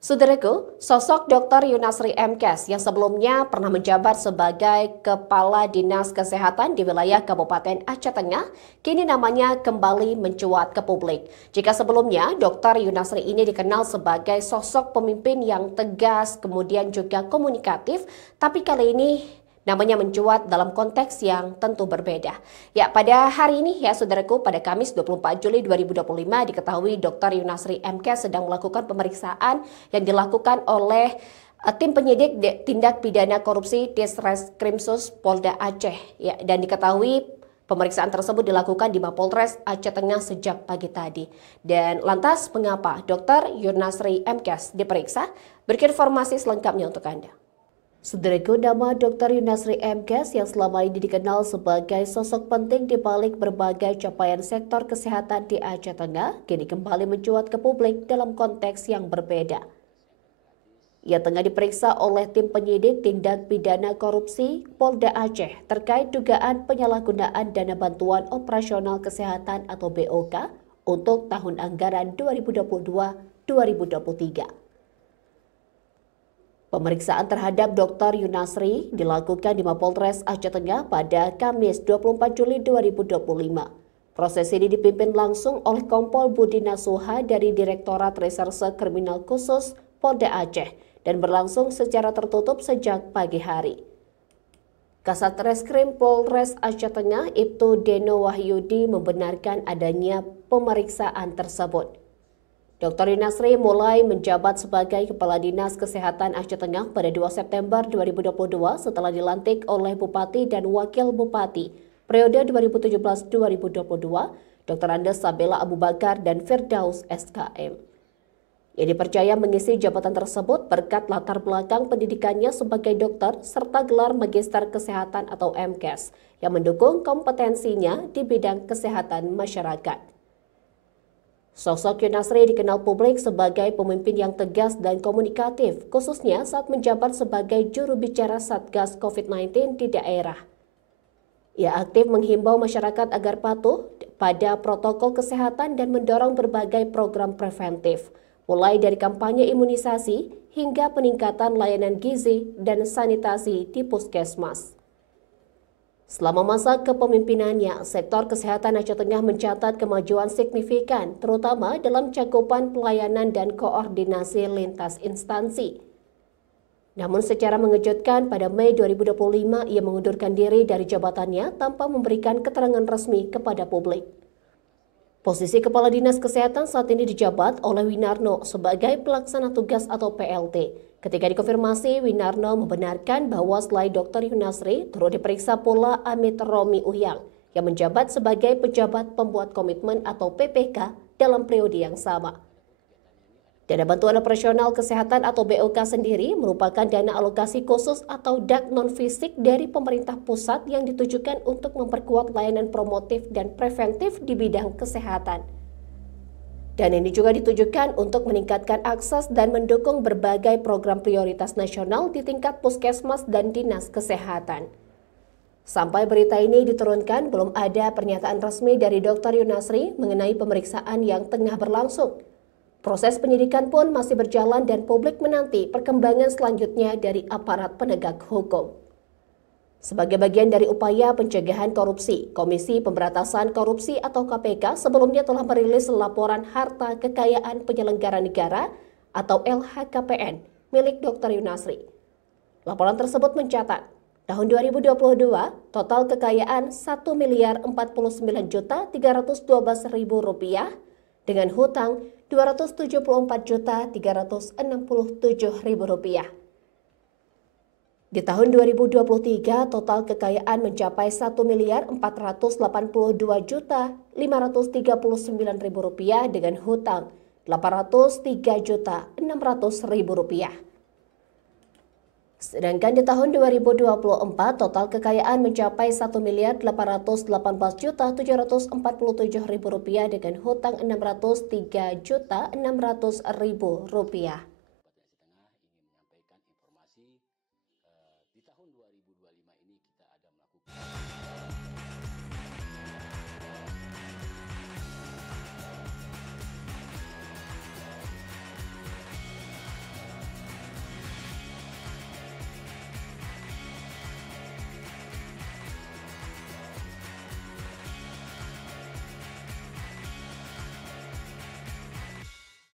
Saudaraku, sosok Dr. Yunasri M.Kes yang sebelumnya pernah menjabat sebagai Kepala Dinas Kesehatan di wilayah Kabupaten Aceh Tengah, kini namanya kembali mencuat ke publik. Jika sebelumnya Dr. Yunasri ini dikenal sebagai sosok pemimpin yang tegas, kemudian juga komunikatif, tapi kali ini namanya mencuat dalam konteks yang tentu berbeda. Ya, pada hari ini ya saudaraku, pada Kamis 24 Juli 2025 diketahui Dr. Yunasri M.Kes sedang melakukan pemeriksaan yang dilakukan oleh tim penyidik tindak pidana korupsi Ditreskrimsus Polda Aceh. Ya, dan diketahui pemeriksaan tersebut dilakukan di Mapolres Aceh Tengah sejak pagi tadi. Dan lantas mengapa Dr. Yunasri M.Kes diperiksa? Berikut informasi selengkapnya untuk Anda. Saudaraku, nama Dr. Yunasri M.Kes yang selama ini dikenal sebagai sosok penting di balik berbagai capaian sektor kesehatan di Aceh Tengah, kini kembali mencuat ke publik dalam konteks yang berbeda. Ia tengah diperiksa oleh tim penyidik tindak pidana korupsi Polda Aceh terkait dugaan penyalahgunaan dana bantuan operasional kesehatan atau BOK untuk tahun anggaran 2022-2023. Pemeriksaan terhadap Dr. Yunasri dilakukan di Mapolres Aceh Tengah pada Kamis 24 Juli 2025. Proses ini dipimpin langsung oleh Kompol Budi Nasuha dari Direktorat Reserse Kriminal Khusus Polda Aceh dan berlangsung secara tertutup sejak pagi hari. Kasat Reskrim Polres Aceh Tengah Ibtu Deno Wahyudi membenarkan adanya pemeriksaan tersebut. Dr. Yunasri mulai menjabat sebagai Kepala Dinas Kesehatan Aceh Tengah pada 2 September 2022 setelah dilantik oleh Bupati dan Wakil Bupati periode 2017-2022, Dr. Andes Sabela Abu Bakar dan Firdaus SKM. Ia dipercaya mengisi jabatan tersebut berkat latar belakang pendidikannya sebagai dokter serta gelar Magister Kesehatan atau M.Kes yang mendukung kompetensinya di bidang kesehatan masyarakat. Sosok Yunasri dikenal publik sebagai pemimpin yang tegas dan komunikatif, khususnya saat menjabat sebagai juru bicara Satgas COVID-19 di daerah. Ia aktif menghimbau masyarakat agar patuh pada protokol kesehatan dan mendorong berbagai program preventif, mulai dari kampanye imunisasi hingga peningkatan layanan gizi dan sanitasi di puskesmas. Selama masa kepemimpinannya, sektor kesehatan Aceh Tengah mencatat kemajuan signifikan, terutama dalam cakupan pelayanan dan koordinasi lintas instansi. Namun secara mengejutkan, pada Mei 2025 ia mengundurkan diri dari jabatannya tanpa memberikan keterangan resmi kepada publik. Posisi Kepala Dinas Kesehatan saat ini dijabat oleh Winarno sebagai pelaksana tugas atau PLT. Ketika dikonfirmasi, Winarno membenarkan bahwa selain Dr. Yunasri, turut diperiksa pula Amit Romi Uyang yang menjabat sebagai pejabat pembuat komitmen atau PPK dalam periode yang sama. Dana Bantuan Operasional Kesehatan atau BOK sendiri merupakan dana alokasi khusus atau DAK non-fisik dari pemerintah pusat yang ditujukan untuk memperkuat layanan promotif dan preventif di bidang kesehatan. Dan ini juga ditujukan untuk meningkatkan akses dan mendukung berbagai program prioritas nasional di tingkat puskesmas dan dinas kesehatan. Sampai berita ini diturunkan, belum ada pernyataan resmi dari Dr. Yunasri mengenai pemeriksaan yang tengah berlangsung. Proses penyidikan pun masih berjalan dan publik menanti perkembangan selanjutnya dari aparat penegak hukum. Sebagai bagian dari upaya pencegahan korupsi, Komisi Pemberantasan Korupsi atau KPK sebelumnya telah merilis laporan harta kekayaan penyelenggara negara atau LHKPN milik Dr. Yunasri. Laporan tersebut mencatat, tahun 2022 total kekayaan Rp1.049.312.000 dengan hutang Rp274.367.000. Di tahun 2023, total kekayaan mencapai Rp1.482.539.000 dengan hutang Rp803.600.000. Sedangkan di tahun 2024, total kekayaan mencapai Rp1.818.747.000 dengan hutang Rp603.600.000.